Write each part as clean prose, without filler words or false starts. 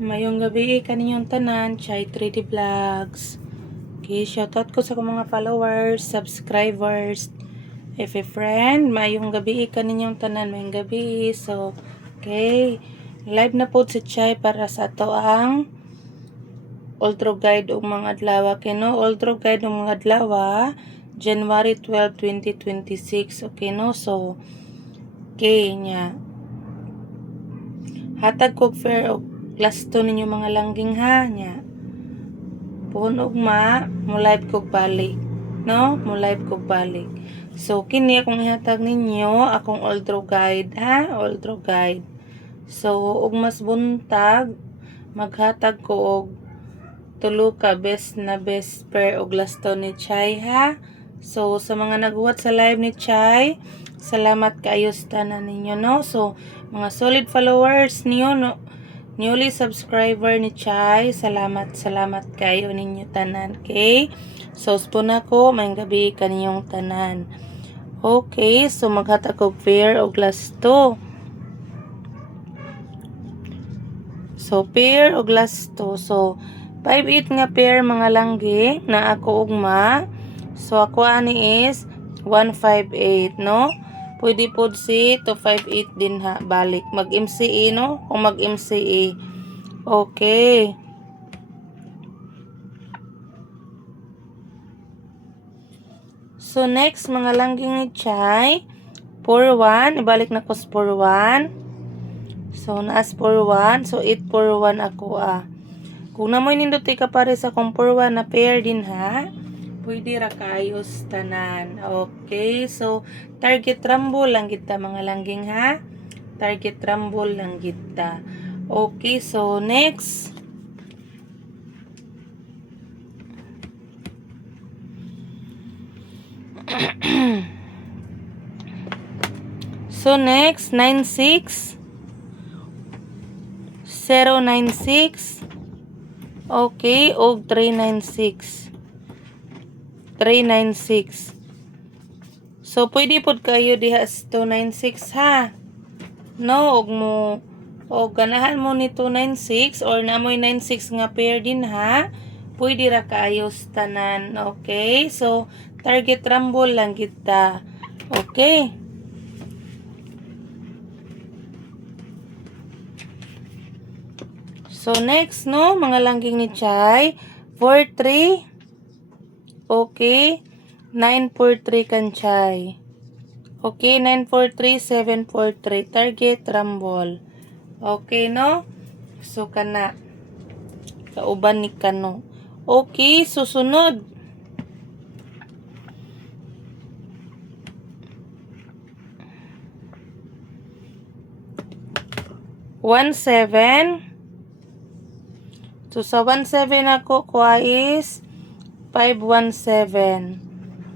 Mayong gabi kaninyong tanan, Chai 3D Vlogs. Okay, shoutout ko sa akong mga followers, subscribers, if a friend, mayong gabi kaninyong tanan, mayong gabi. So, okay, live na po si Chai para sa ato ang Ultra Guide og mga adlaw. Okay, no? Ultra Guide og mga adlaw, January 12, 2026. Okay, no? So, okay, nya. Hatag ko fair og class 2 ninyo mga langging ha, nya. Puhon ugma, mo live ko balik. No? Mo live ko balik. So, kini akong ihatag ninyo, akong Ultra Guide ha, Ultra Guide. So, ug mas buntag, maghatag ko og tulo ka best pair og lasto ni Chai ha. So, sa mga naghuwat sa live ni Chai, salamat kaayo sa tanan ninyo, no? So, mga solid followers niyo, no? Newly subscriber ni Chai, salamat kayo ninyo tanan, okay? So, spuna ko, mayang gabi kaninyong tanan. Okay, so maghatag ko pair og lasto. So, pair og lasto. So, 5-8 nga pair mga langgi na ako ugma. So, ako ani is 158, no? Pwede po si 258 din ha, balik. Mag-MCE, no? Kung mag-MCE. Okay. So, next, mga langging ni Chai. 4-1. Ibalik na ko sa 4-1. So, naas 4-1. So, 8-4-1 ako Kung namoy nindot ka pare sa kung 4-1 na pair din ha, pwede ra kaayos tanan. Okay, so target rumble lang kita mga langging ha. Target rumble lang kita. Okay, so next. So next, 96 096. Okay, og 396. 396. So, pwede pod kayo diha sa 296 ha. No, og ganahan mo ni 296 or namoy 96 nga pair din ha. Pwede ra kaayo sa tanan. Okay? So, target rumble lang kita. Okay? So, next, no, mga langging ni Chai, 4-3. Okay, 943 kan Chai. Okay, 943, 743. Target, rumble. Okay, no? So, kana. Kauban ni kano. Okay, susunod. One seven. So, sa 17 ako, kuha is 517.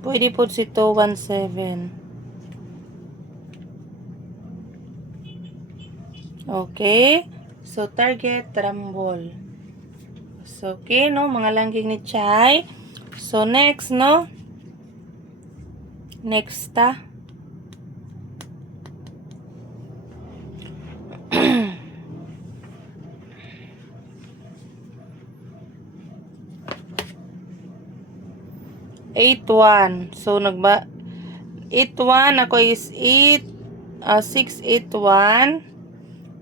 Pwede po si 217. Okay. So, target, rumble. So, okay, no? Mga langging ni Chai. So, next, no? Next, 8-1. So, 8-1. Ako is 6-8-1.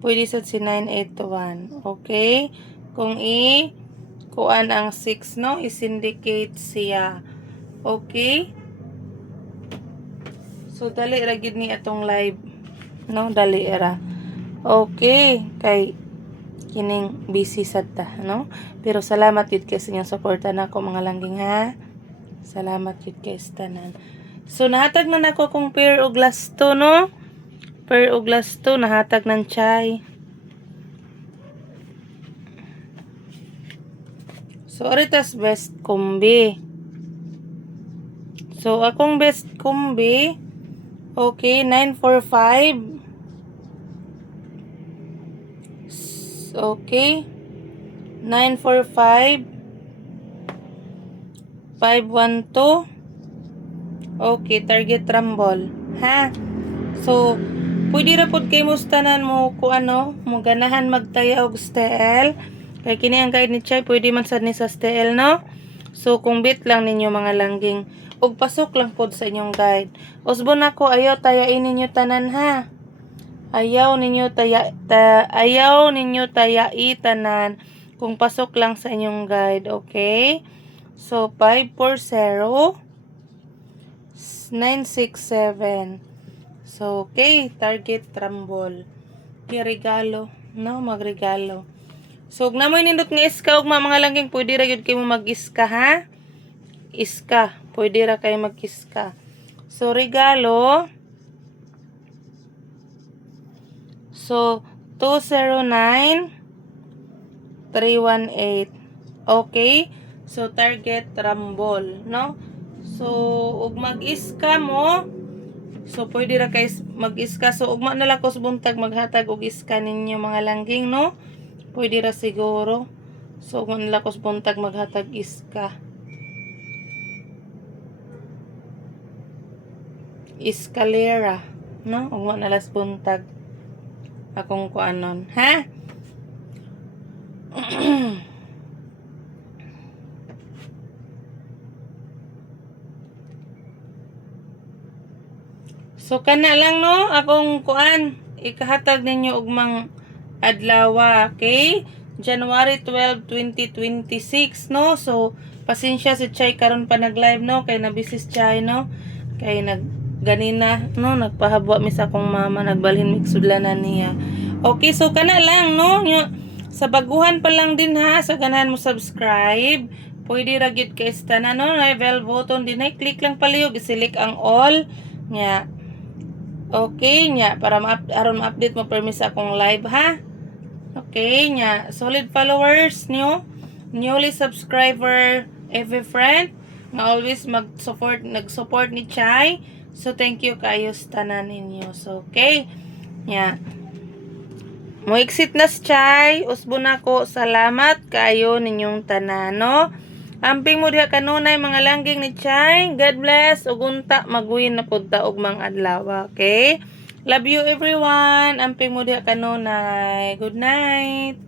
Pwede sa si 9-8-1. Okay? Kung kuan ang 6, no? Is-indicate siya. Okay? So, dali ra gid ni atong live. No? Dali ra. Okay. Kay kining busy sad ta, no? Pero salamat gid kay sa inyong suporta nako mga langging ha. Salamat gid kay tanan. So nahatag na nako kung pair og lasto, no? Pair og lasto nahatag ng Chai. So oritas best kombi. So akong best kombi, okay, 945. Okay. 945 512. Okay, target rumble. Ha? So, pwede ra pod kay mustanan mo ko ano, mo ganahan magtaya og STL. Kay kini ang guide ni Chay, pwede man sad ni sa STL, no? So kung bit lang ninyo mga langging, og pasok lang pod sa inyong guide. Usbon ako, ayaw tayain ninyo tanan ha. Ayaw ninyo tayai tanan kung pasok lang sa inyong guide, okay? So 540 967. So okay, target rumble. Regalo, no, magregalo. So ug namoy nindot nga iska ug mga langging, pwede ra gyud kay mo mag-iska ha. Iska, pwede ra kay mag-iska. So regalo. So 209 318. Okay? So target rumble, no? So ug mag-iska mo, so pwede ra kay mag-iska. So ugma na lang kos buntag maghatag og iska ninyo mga langging, no? Pwede ra siguro. So ugma na lang kos buntag maghatag iska. Escalera, no? Ugma na las buntag akong kuanon, ha? So kana lang, no, akong kuan ikahatag ninyo og mang adlaw, okay? January 12, 2026, no? So pasensya si Chay karon pa nag-live, no, kay nabisis Chay, no, kay ganina, no, nagpahabwa mi sa akong mama, nagbalhin mi sudlanan niya. Okay, so kana lang, no, sa baguhan pa lang din ha, sa ganahan mo subscribe, pwede ra gyud kay istana, no, na bell button din ay click lang palihog, i-select ang all nya. Okay nya, para aron ma-update mo permi sa akong live ha. Okay nya, solid followers nyo, newly subscriber, every friend nga always nag-support ni Chay. So thank you kayo sa tanan ninyo. So okay nya, mo exit na si Chay, usbon ako. Salamat kayo ninyong tanan, no? Amping mo diha kanunay mga langging ni Chay. God bless. Ug unta magwin na pud ta og mga adlaw, okay? Love you everyone. Amping mo diha kanunay. Good night.